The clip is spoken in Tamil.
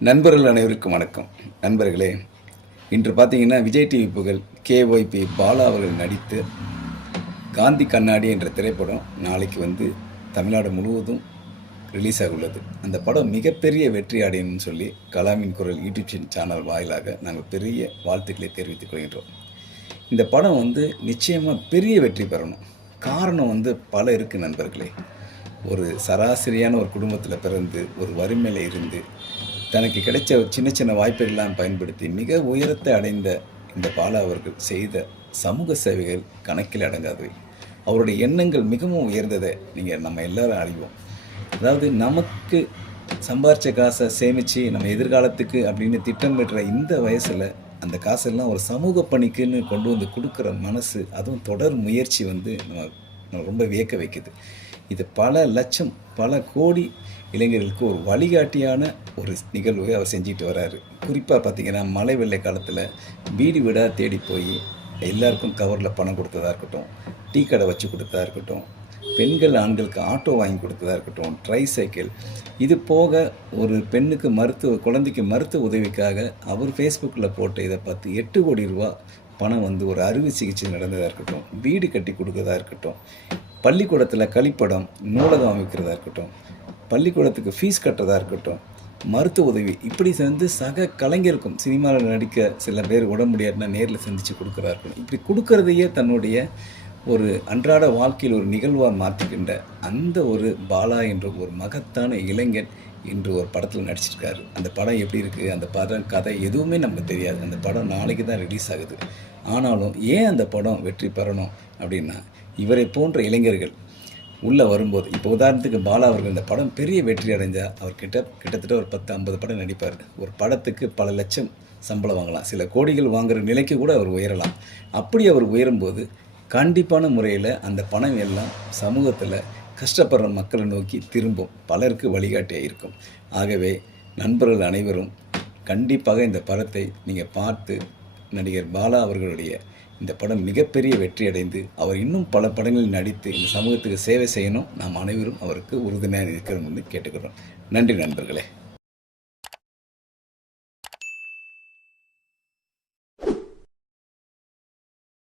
நண்பர்கள் அனைவருக்கும் வணக்கம். நண்பர்களே, இன்று பார்த்தீங்கன்னா விஜய் டிவி புகழ் கேஒய்பி பாலா அவர்கள் நடித்து காந்தி கண்ணாடி என்ற திரைப்படம் நாளைக்கு தமிழ்நாடு முழுவதும் ரிலீஸ் ஆக உள்ளது. அந்த படம் மிகப்பெரிய வெற்றி அடையணும்னு சொல்லி கலாமின் குரல் யூடியூப் சேனல் வாயிலாக நாங்கள் பெரிய வாழ்த்துக்களை தெரிவித்துக் கொள்கின்றோம். இந்த படம் நிச்சயமாக பெரிய வெற்றி பெறணும். காரணம் பல இருக்குது நண்பர்களே. ஒரு சராசரியான ஒரு குடும்பத்தில் பிறந்து ஒரு வறுமையில் இருந்து தனக்கு கிடைச்ச சின்ன சின்ன வாய்ப்புகளெல்லாம் பயன்படுத்தி மிக உயரத்தை அடைந்த இந்த பாலா அவர்கள் செய்த சமூக சேவைகள் கணக்கில் அடங்காதவை. அவருடைய எண்ணங்கள் மிகவும் உயர்ந்ததை நம்ம எல்லாரும் அறிவோம். அதாவது நமக்கு சம்பாரித்த காசை சேமித்து நம்ம எதிர்காலத்துக்கு அப்படின்னு திட்டமிடுற இந்த வயசில் அந்த காசெல்லாம் ஒரு சமூக பணிக்குன்னு கொண்டு வந்து கொடுக்குற மனசு, அதுவும் தொடர் முயற்சி நம்ம ரொம்ப வியக்க வைக்குது. இது பல லட்சம் பல கோடி இளைஞர்களுக்கு ஒரு வழிகாட்டியான ஒரு நிகழ்வை அவர் செஞ்சுட்டு வர்றாரு. குறிப்பாக பார்த்திங்கன்னா மழை வெள்ளை காலத்தில் வீடு வீடாக தேடி போய் எல்லாருக்கும் கவரில் பணம் கொடுத்ததாக இருக்கட்டும், டீ கடை வச்சு கொடுத்ததாக இருக்கட்டும், பெண்கள் ஆண்களுக்கு ஆட்டோ வாங்கி கொடுத்ததாக இருக்கட்டும், ட்ரை சைக்கிள், இது போக ஒரு பெண்ணுக்கு குழந்தைக்கு மருத்துவ உதவிக்காக அவர் ஃபேஸ்புக்கில் போட்ட இதை பார்த்து 8 கோடி ரூபா பணம் ஒரு அறுவை சிகிச்சை நடந்ததாக இருக்கட்டும், வீடு கட்டி கொடுக்கறதா இருக்கட்டும், பள்ளிக்கூடத்தில் கழிப்படம் நூலகம் அமைக்கிறதா இருக்கட்டும், பள்ளிக்கூடத்துக்கு ஃபீஸ் கட்டுறதா இருக்கட்டும், மருத்துவ உதவி, இப்படி சக கலைஞருக்கும் சினிமாவில் நடிக்க சில பேர் உட முடியாதுன்னா நேரில் சந்தித்து கொடுக்குறதா இருக்கட்டும், இப்படி கொடுக்கறதையே தன்னுடைய ஒரு அன்றாட வாழ்க்கையில் ஒரு நிகழ்வாக மாற்றிக்கின்ற அந்த ஒரு பாலா என்ற ஒரு மகத்தான இளைஞன் இன்று ஒரு படத்தில் நடிச்சிருக்காரு. அந்த படம் எப்படி இருக்குது, அந்த படம் கதை எதுவுமே நமக்கு தெரியாது. அந்த படம் நாளைக்கு தான் ரிலீஸ் ஆகுது. ஆனாலும் ஏன் அந்த படம் வெற்றி பெறணும் அப்படின்னா, இவரை போன்ற இளைஞர்கள் உள்ளே வரும்போது, இப்போ உதாரணத்துக்கு பாலா அவர்கள் இந்த படம் பெரிய வெற்றி அடைஞ்சால் அவர் கிட்டத்தட்ட ஒரு 10-50 படம் நடிப்பார். ஒரு படத்துக்கு பல லட்சம் சம்பளம் வாங்கலாம், சில கோடிகள் வாங்குகிற நிலைக்கு கூட அவர் உயரலாம். அப்படி அவர் உயரும்போது கண்டிப்பான முறையில் அந்த பணம் எல்லாம் சமூகத்தில் கஷ்டப்படுற மக்களை நோக்கி திரும்பும், பலருக்கு வழிகாட்டியாக இருக்கும். ஆகவே நண்பர்கள் அனைவரும் கண்டிப்பாக இந்த படத்தை நீங்கள் பார்த்து நடிகர் பாலா அவர்களுடைய இந்த படம் மிகப்பெரிய வெற்றி அடைந்து அவர் இன்னும் பல படங்களில் நடித்து இந்த சமூகத்துக்கு சேவை செய்யணும். நாம் அனைவரும் அவருக்கு உறுதுணையாக இருக்கிறோம் என்று கேட்டுக்கிறோம். நன்றி நண்பர்களே.